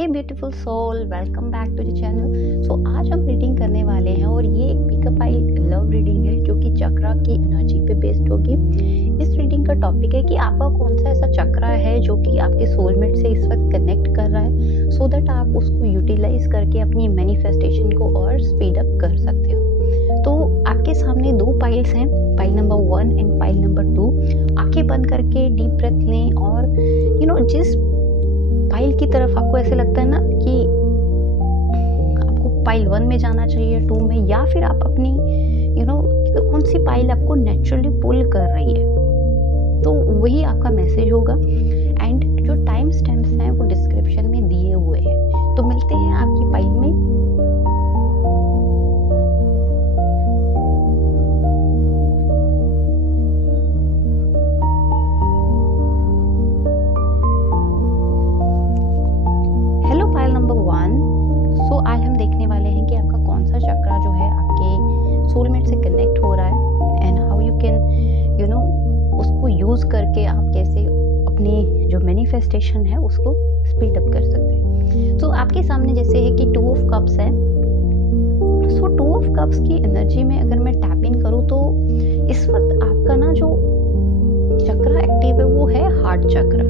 Hey beautiful soul, welcome back to the channel. So आज हम reading करने वाले हैं और ये एक पिकअप आई लव रीडिंग है जो कि चक्रा की एनर्जी पे बेस्ड होगी। इस रीडिंग का टॉपिक है कि आपका कौन सा ऐसा चक्रा है जो कि आपके सोलमेट से इस वक्त कनेक्ट कर रहा है, सो दैट आप उसको यूटिलाइज करके अपनी मैनिफेस्टेशन को और स्पीड अप कर सकते हो। तो आपके सामने दो पाइल्स हैं, pile number 1 and pile number 2। आंखें बंद करके डीप ब्रेथ लें और जिस पाइल की तरफ आपको ऐसे लगता है ना कि आपको पाइल 1 में जाना चाहिए, 2 में, या फिर आप अपनी कौन सी पाइल आपको नेचुरली पुल कर रही है, तो वही आपका मैसेज होगा। एंड जो टाइम स्टैम्प्स हैं वो डिस्क्रिप्शन में दिए हुए हैं। तो मिलते हैं आपकी पाइल में। आज हम देखने वाले हैं कि आपका कौन सा चक्रा जो है आपके सोलमेट से कनेक्ट हो रहा है एंड हाउ यू कैन उसको यूज करके आप कैसे अपनी जो मैनिफेस्टेशन है उसको स्पीड अप कर सकते हैं। तो आपके सामने जैसे है कि 2 ऑफ कप्स है। सो 2 ऑफ कप्स की एनर्जी में अगर मैं टैप इन करूँ तो इस वक्त आपका ना जो चक्रा एक्टिव है वो है हार्ट चक्रा,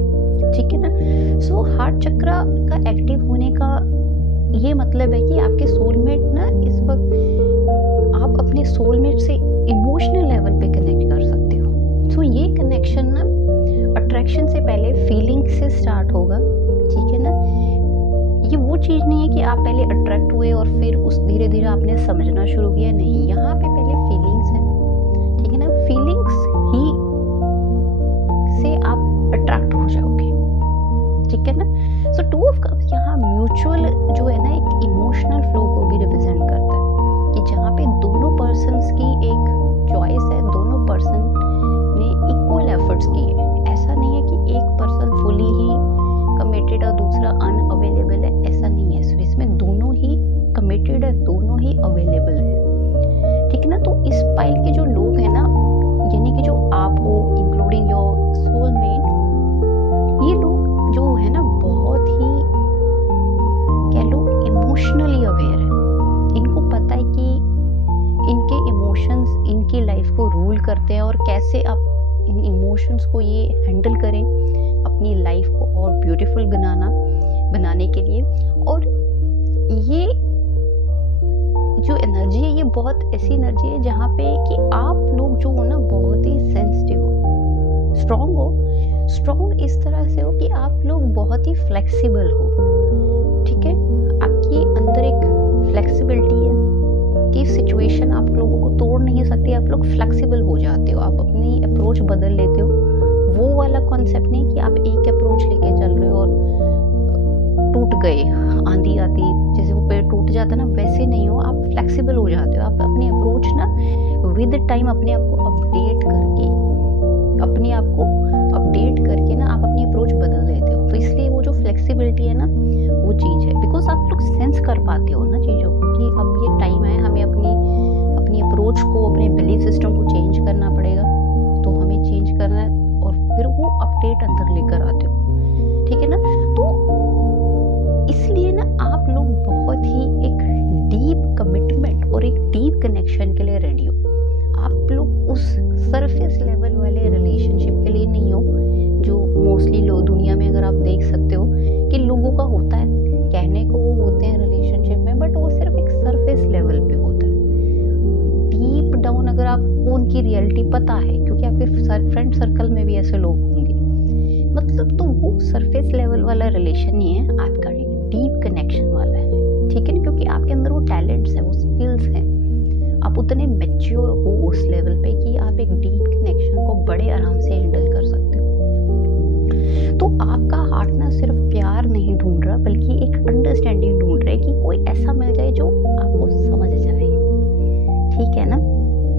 ठीक है ना। सो हार्ट चक्रा का एक्टिव होने का ये मतलब है कि आपके सोलमेट ना इस वक्त आप अपने सोलमेट से इमोशनल लेवल पे कनेक्ट कर सकते हो। तो ये कनेक्शन ना अट्रैक्शन से पहले फीलिंग से स्टार्ट होगा, ठीक है ना। ये वो चीज़ नहीं है कि आप पहले अट्रैक्ट हुए और फिर उस धीरे धीरे आपने समझना शुरू किया, नहीं, यहाँ पे पहले फीलिंग्स है, ठीक है ना। फीलिंग्स ही से आप अट्रैक्ट हो जाओगे, ठीक है ना। सो 2 ऑफ कप्स यहाँ म्यूचुअल जो है ना एक इमोशनल फ्लो को भी रिप्रेजेंट करता है कि जहाँ पे दोनों पर्सन्स की एक चॉइस है, दोनों पर्सन ने इक्वल एफर्ट्स किए। ऐसा नहीं है कि एक पर्सन फुली ही कमिटेड और दूसरा अनअवेलेबल है, ऐसा नहीं है। इसमें दोनों ही कमिटेड है, दोनों ही अवेलेबल है, ठीक है ना। तो इस पाइल के जो लोग हैं ना, यानी कि जो आप हो इंक्लूडिंग योर सोलमेट, ये लोग जो है ना बहुत ही कह लो इमोशनली अवेयर है। इनको पता है कि इनके इमोशंस इनकी लाइफ को रूल करते हैं और कैसे आप इन इमोशंस को ये हैंडल करें अपनी लाइफ को और ब्यूटीफुल बनाने के लिए। और ये जो एनर्जी है ये बहुत ऐसी एनर्जी है जहाँ पे कि आप लोग जो हो ना बहुत ही सेंसिटिव हो, स्ट्रॉन्ग इस तरह से हो कि आप लोग बहुत ही फ्लेक्सिबल हो, ठीक है। आपके अंदर एक फ्लेक्सिबिलिटी है कि सिचुएशन आप लोगों को तोड़ नहीं सकती, आप लोग फ्लेक्सिबल हो जाते हो, आप अपनी अप्रोच बदल लेते हो। वो वाला कॉन्सेप्ट नहीं कि आप एक अप्रोच लेके चल रहे हो और टूट गए, आंधी आती जैसे वो पेड़ टूट जाता ना, वैसे नहीं हो, आप फ्लेक्सिबल हो जाते हो। आप अपनी अप्रोच ना विद टाइम अपने आप को अपडेट करके ना आप अपनी अप्रोच बदल देते हो। तो इसलिए वो जो फ्लेक्सिबिलिटी है ना वो चीज़ है, बिकॉज आप लोग सेंस कर पाते हो ना चीज़ों को कि अब ये टाइम है, हमें अपनी अप्रोच को, अपने बिलीफ सिस्टम को चेंज करना पड़ेगा, तो हमें चेंज करना है और फिर वो अपडेट अंदर लेकर आते हो, ठीक है ना। तो इसलिए ना आप लोग बहुत ही एक डीप कमिटमेंट और एक डीप कनेक्शन के लिए रेडी हो। आप लोग उस सरफेस लेवल वाले रिलेशनशिप के लिए नहीं हो जो मोस्टली लोग दुनिया में अगर आप देख सकते हो कि लोगों का होता है, कहने को वो होते हैं रिलेशनशिप में, बट वो सिर्फ एक सरफेस लेवल पे होता है। डीप डाउन अगर आपको उनकी रियलिटी पता है, क्योंकि आपके फ्रेंड सर्कल में भी ऐसे लोग होंगे, मतलब तो वो सरफेस लेवल वाला रिलेशन नहीं है, आपका एक डीप कनेक्शन वाला है, ठीक है ना। क्योंकि आपके अंदर वो टैलेंट्स हैं, वो स्किल्स हैं, आप उतने मैच्योर हो उस लेवल पे कि आप एक डीप कनेक्शन को बड़े आराम से हैंडल कर सकते हो। तो आपका हार्ट ना सिर्फ प्यार नहीं ढूंढ रहा, बल्कि एक अंडरस्टैंडिंग ढूंढ रहा है कि कोई ऐसा मिल जाए जो आपको समझ जाए, ठीक है ना,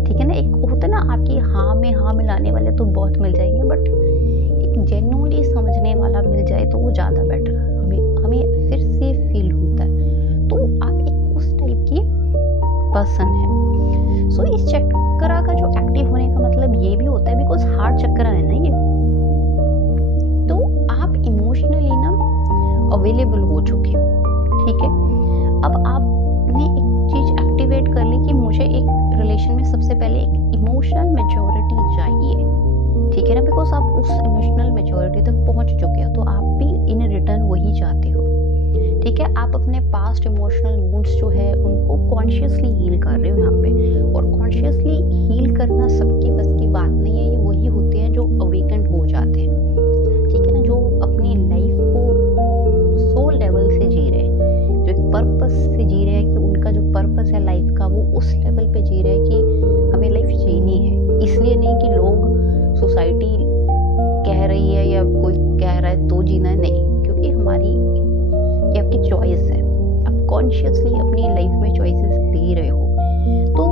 ठीक है ना। एक होता है ना आपकी हाँ में हाँ मिलाने वाले तो बहुत मिल जाएंगे, बट एक जेन्युइनली समझने वाला मिल जाए तो वो ज़्यादा बेटर है, हमें फिर से फील होता है। तो आप एक उस टाइप की पर्सन है। सो इस चक्रा का जो एक्टिव होने का मतलब ये भी होता है, बिकॉज हार्ट चक्रा है ना ये, तो आप इमोशनली ना अवेलेबल हो चुके हो। ठीक है, अब आपने एक चीज एक्टिवेट कर ली कि मुझे एक रिलेशन में सबसे पहले एक इमोशनल मैच्योरिटी चाहिए। ठीक है ना, बिकॉज आप उस इमोशनल मैच्योरिटी तक पहुंच चुके हो, तो आप भी इन रिटर्न वही चाहते हो। ठीक है, आप अपने पास्ट इमोशनल वुंड्स जो है उनको कॉन्शियसली हील कर रहे हो यहाँ पे, और कॉन्शियसली हील करना सबकी बस की बात नहीं है। ये वही होते हैं जो अवेकन हो जाते हैं। ठीक है ना, जो अपनी लाइफ को सोल लेवल से जी रहे हैं, जो एक पर्पस से जी रहे हैं कि उनका जो पर्पस है लाइफ का वो उस लेवल पे जी रहे हैं कि हमें लाइफ जीनी है। इसलिए नहीं कि लोग सोसाइटी कह रही है या कोई कह रहा है तो जीना है, नहीं, क्योंकि ये आपकी चॉइस है। आप कॉन्शियसली अपनी लाइफ में चॉइसेस ले रहे हो, तो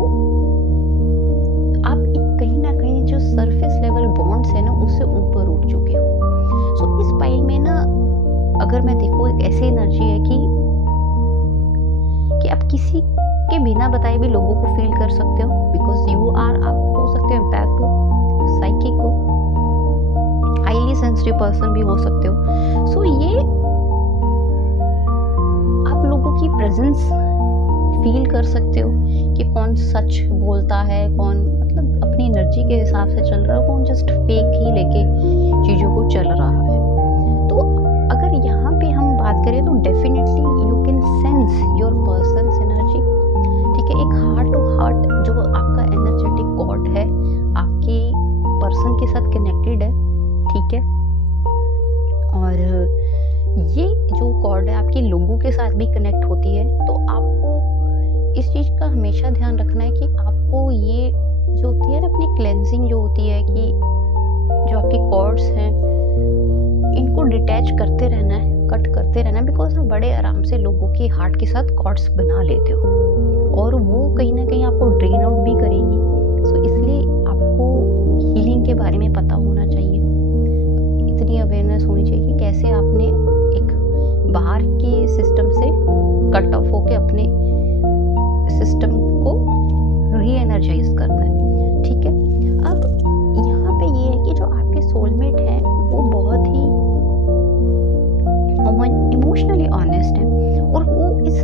आप कहीं ना कहीं जो सरफेस लेवल बॉन्ड्स है ना उससे ऊपर उठ चुके हो। सो इस पाइल में ना अगर मैं देखूँ एक ऐसी एनर्जी है कि आप किसी के बिना बताए भी लोगों को फील कर सकते हो, बिकॉज आप हो सकते हो इम्पैक्ट हो, साइकिक हो, हाईली सेंसिटिव पर्सन भी हो सकते हो। सो ये आप लोगों की प्रेजेंस फील कर सकते हो कि कौन सच बोलता है, कौन मतलब अपनी एनर्जी के हिसाब से चल रहा है, कौन जस्ट फेक ही लेके चीज़ों को चल रहा है। तो अगर यहाँ पे हम बात करें तो definitely you can sense your persons energy. ठीक है, एक हार्ट टू हार्ट जो आपका एनर्जेटिक कॉर्ड है आपके पर्सन के साथ कनेक्टेड है। ठीक है, और ये जो कॉर्ड है आपके लोगों के साथ भी कनेक्ट होती है। तो आपको इस चीज़ का हमेशा ध्यान रखना है कि आपको ये जो होती है ना अपनी क्लेंजिंग जो होती है, कि जो आपके कॉर्ड्स हैं इनको डिटैच करते रहना है, कट करते रहना है, बिकॉज आप बड़े आराम से लोगों के हार्ट के साथ कॉर्ड्स बना लेते हो और वो कहीं ना कहीं आपको ड्रेन आउट भी करेंगी। सो इसलिए आपको हीलिंग के बारे में पता होना चाहिए, इतनी अवेयरनेस होनी चाहिए कि कैसे आपने एक बाहर के सिस्टम से कट ऑफ होके अपने सिस्टम को री एनर्जाइज करना है। ठीक है, अब यहाँ पे ये है कि जो आपके सोलमेट है वो बहुत ही इमोशनली ऑनेस्ट है, और वो इस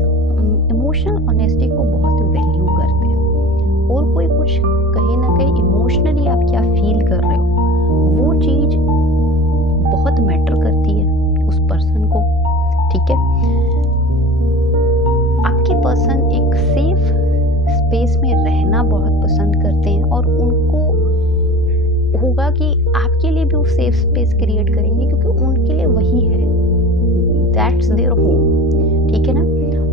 इमोशनल ऑनेस्टी को बहुत वैल्यू करते हैं। और कोई कुछ कहीं ना कहीं इमोशनली आप क्या फील कर रहे हो वो चीज़ बहुत मैटर करती है उस पर्सन को। ठीक है, आपके पर्सन एक सेफ स्पेस में रहना बहुत पसंद करते हैं, और उनको होगा कि आपके लिए भी वो सेफ स्पेस क्रिएट करेंगे, क्योंकि उनके लिए वही है, दैट्स देयर होम। ठीक है ना,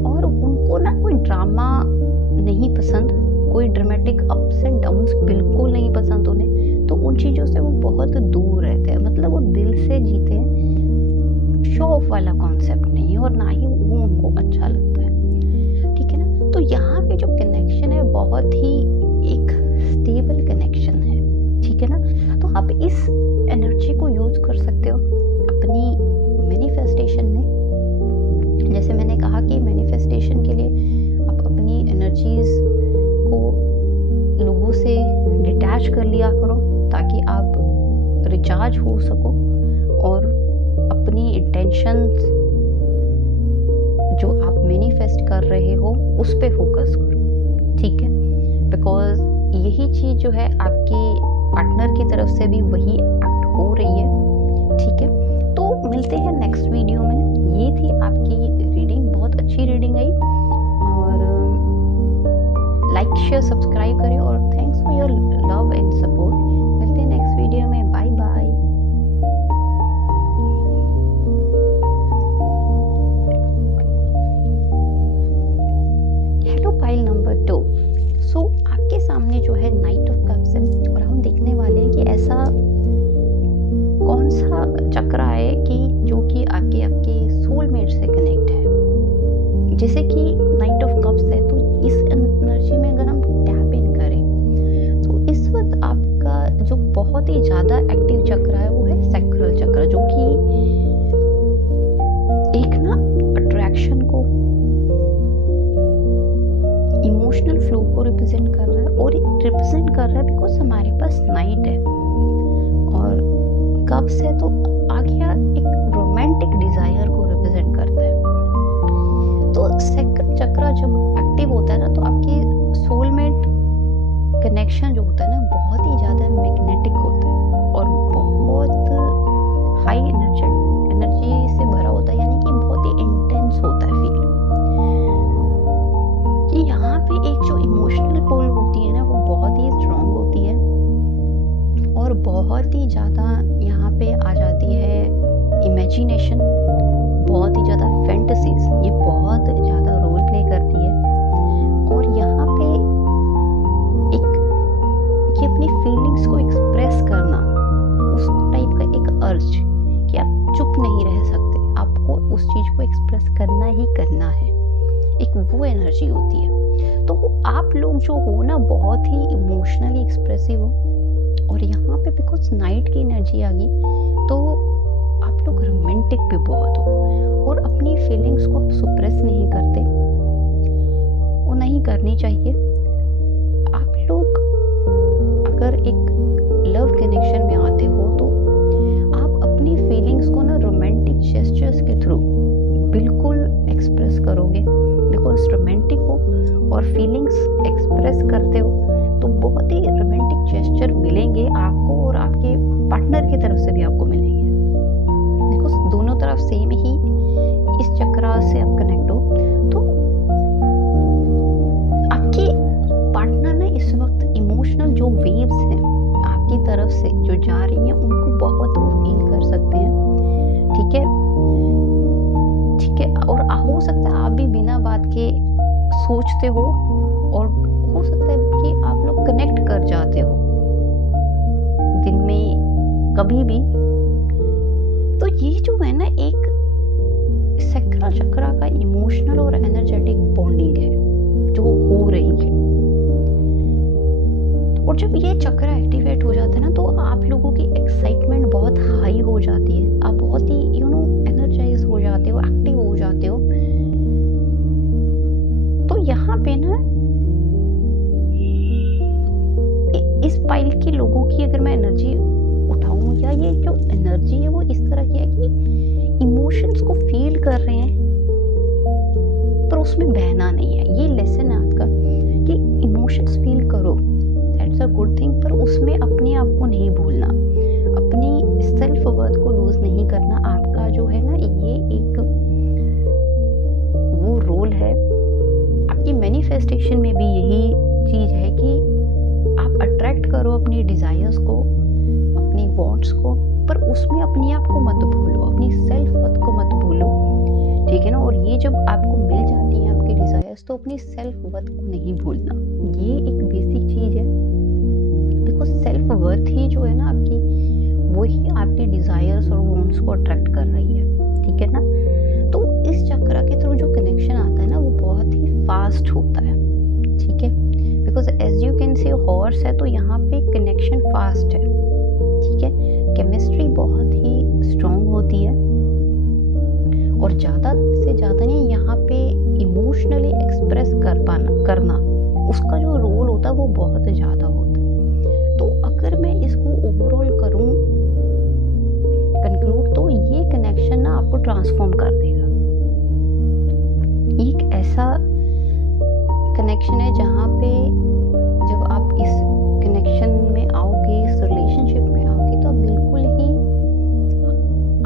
और उनको ना कोई ड्रामा नहीं पसंद, कोई ड्रामेटिक अप्स एंड डाउन्स बिल्कुल नहीं पसंद उन्हें। तो उन चीज़ों से वो बहुत दूर रहते हैं, मतलब वो दिल से जीते हैं, शो ऑफ वाला कॉन्सेप्ट नहीं है, और ना ही वो उनको अच्छा लगता है। ठीक है ना, तो यहाँ पे जो कनेक्शन है बहुत ही एक स्टेबल कनेक्शन है। ठीक है ना, तो आप इस एनर्जी को यूज कर सकते हो अपनी मैनिफेस्टेशन में। जैसे मैंने कहा कि मैनिफेस्टेशन के लिए आप अपनी एनर्जीज को लोगों से डिटैच कर लिया करो, ताकि आप रिचार्ज हो सको और अपनी इंटेंशंस जो आप मैनिफेस्ट कर रहे हो उस पे फोकस करो। ठीक है, बिकॉज यही चीज़ जो है आपके पार्टनर की तरफ से भी वही एक्ट हो रही है। ठीक है, तो मिलते हैं नेक्स्ट वीडियो में। ये थी आपकी रीडिंग, बहुत अच्छी रीडिंग आई, और लाइक शेयर सब्सक्राइब करें, और thanks for your love and support. मिलते हैं नेक्स्ट वीडियो में, bye bye. Hello pile number 2। So आपके सामने जो है नाइट ऑफ कप्स है, और हम देखने वाले हैं कि ऐसा कौन सा चक्र है कि जो कि आपके सोलमेट से कनेक्ट है। जैसे कि नाइट ऑफ कप्स है, तो इस एनर्जी में अगर हम टैप इन करें तो इस वक्त आपका जो बहुत ही ज़्यादा एक्टिव चक्र है वो है सैक्रल चक्र, जो कि एक ना अट्रैक्शन को, इमोशनल फ्लो को रिप्रेजेंट कर रहा है, और रिप्रेजेंट कर रहा है बिकॉज हमारे पास नाइट है और कप्स है, तो आ गया एक रोमांटिक डिजायर को रिप्रेजेंट करता है। जब एक्टिव होता है ना, तो आपके सोलमेट कनेक्शन जो होता है ना, बहुत ही ज़्यादा मैग्नेटिक होता है और बहुत हाई एनर्जी से भरा होता है, यानी कि बहुत ही इंटेंस होता है फील। कि यहाँ पे एक जो इमोशनल पुल होती है ना, वो बहुत ही स्ट्रांग होती है और बहुत ही ज़्यादा यहाँ पे आ जाती है इमेजिनेशन, बहुत ही ज़्यादा फैंटेसीज, ये बहुत ज़्यादा रोल प्ले करती है। और यहाँ पे एक कि अपनी फीलिंग्स को एक्सप्रेस करना, उस टाइप का एक अर्ज कि आप चुप नहीं रह सकते, आपको उस चीज़ को एक्सप्रेस करना ही करना है, एक वो एनर्जी होती है। तो आप लोग जो हो ना, बहुत ही इमोशनली एक्सप्रेसिव हो। और यहाँ पे बिकॉज नाइट की एनर्जी आ गई, तो आप लोग रोमांटिक भी बहुत हो और अपनी फीलिंग्स को आप सुप्रेस नहीं करते, वो नहीं करनी चाहिए। आप लोग अगर एक लव कनेक्शन में आते हो, तो आप अपनी फीलिंग्स को ना रोमांटिक जेस्चर्स के थ्रू बिल्कुल एक्सप्रेस करोगे। बिकॉज रोमांटिक हो और फीलिंग्स एक्सप्रेस करते हो, तो बहुत ही रोमांटिक जेस्चर मिलेंगे आपको और आपके पार्टनर की तरफ से भी आपको मिलेंगे। बिकॉज दोनों तरफ सेम ही इस चक्रा से आप कनेक्ट हो, तो आपके पार्टनर ने इस वक्त इमोशनल जो वेव्स हैं आपकी तरफ से जो जा रही हैं, उनको बहुत वो फील कर सकते हैं। ठीक है, ठीक है। और हो सकता है आप भी बिना बात के सोचते हो और हो सकता है कि आप लोग कनेक्ट कर जाते हो दिन में कभी भी। तो ये जो है ना, एक सैक्रल चक्रा का इमोशनल और एनर्जेटिक बॉन्डिंग है जो हो रही है। और जब ये चक्रा एक्टिवेट हो जाता है ना, तो आप लोगों की एक्साइटमेंट बहुत हाई हो जाती है, आप बहुत ही एनर्जाइज हो जाते हो, एक्टिव हो जाते हो। तो यहाँ पे ना इस पाइल के लोगों की अगर मैं एनर्जी उठाऊं, या ये जो एनर्जी है वो इस तरह की है कि इमोशंस को फील कर रहे हैं पर उसमें बहना नहीं है। ये लेसन है आपका कि इमोशंस फील करो, दैट्स अ गुड थिंग, पर उसमें अपने आप को नहीं भूलना, अपनी सेल्फ वर्थ को लूज नहीं करना। आपका जो है ना, ये एक वो रोल है। आपकी मैनिफेस्टेशन में भी यही चीज है कि आप अट्रैक्ट करो अपनी डिजायर्स को, अपनी वॉन्ट्स को, पर उसमें अपने आप को मत भूलो, अपनी सेल्फ वर्थ को मत भूलो। ठीक है ना। और ये जब आपको मिल जाती है आपकी डिजायर्स, तो अपनी सेल्फ वर्थ को नहीं भूलना। ये एक बेसिक चीज है, बिकॉज सेल्फ वर्थ ही जो है ना आपकी, वही आपकी डिजायर्स और वॉन्ट्स को अट्रैक्ट कर रही है। ठीक है ना। तो इस चक्र के थ्रू जो कनेक्शन आता है ना, वो बहुत ही फास्ट होता है। ठीक है, because as you can see horse है, तो यहाँ पे कनेक्शन फास्ट है। ठीक है, केमिस्ट्री बहुत ही स्ट्रॉन्ग होती है और ज़्यादा से ज़्यादा नहीं, यहाँ पे इमोशनली एक्सप्रेस करना उसका जो रोल होता है वो बहुत ज़्यादा होता है। तो अगर मैं इसको ओवरऑल करूँ कंक्लूड, तो ये कनेक्शन ना आपको ट्रांसफॉर्म कर देगा। एक ऐसा कनेक्शन है जहाँ पे जब आप इस कनेक्शन में आओगे, इस रिलेशनशिप में आओगे, तो आप बिल्कुल ही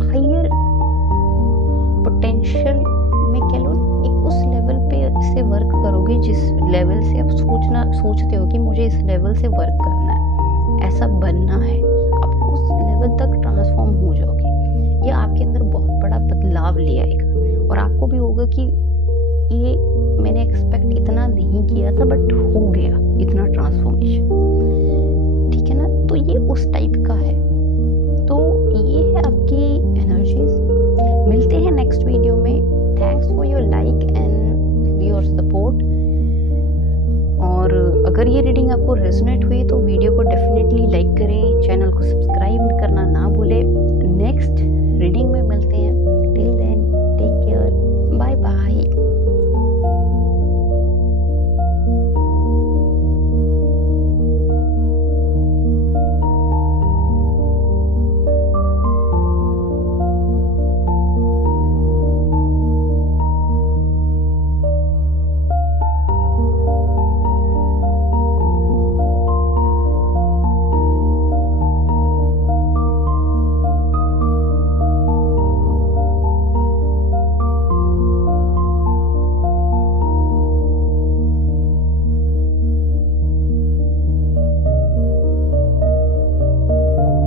हायर पोटेंशियल में कह लो, एक उस लेवल पे से वर्क करोगे जिस लेवल से आप सोचते हो कि मुझे इस लेवल से वर्क करना है, ऐसा बनना है। आप उस लेवल तक ट्रांसफॉर्म हो जाओगे। ये आपके अंदर बहुत बड़ा बदलाव ले आएगा और आपको भी होगा कि ये मैंने एक्सपेक्ट इतना नहीं किया था, बट हो गया इतना ट्रांसफॉर्मेशन। ठीक है ना। तो ये उस टाइप का है। तो ये है आपकी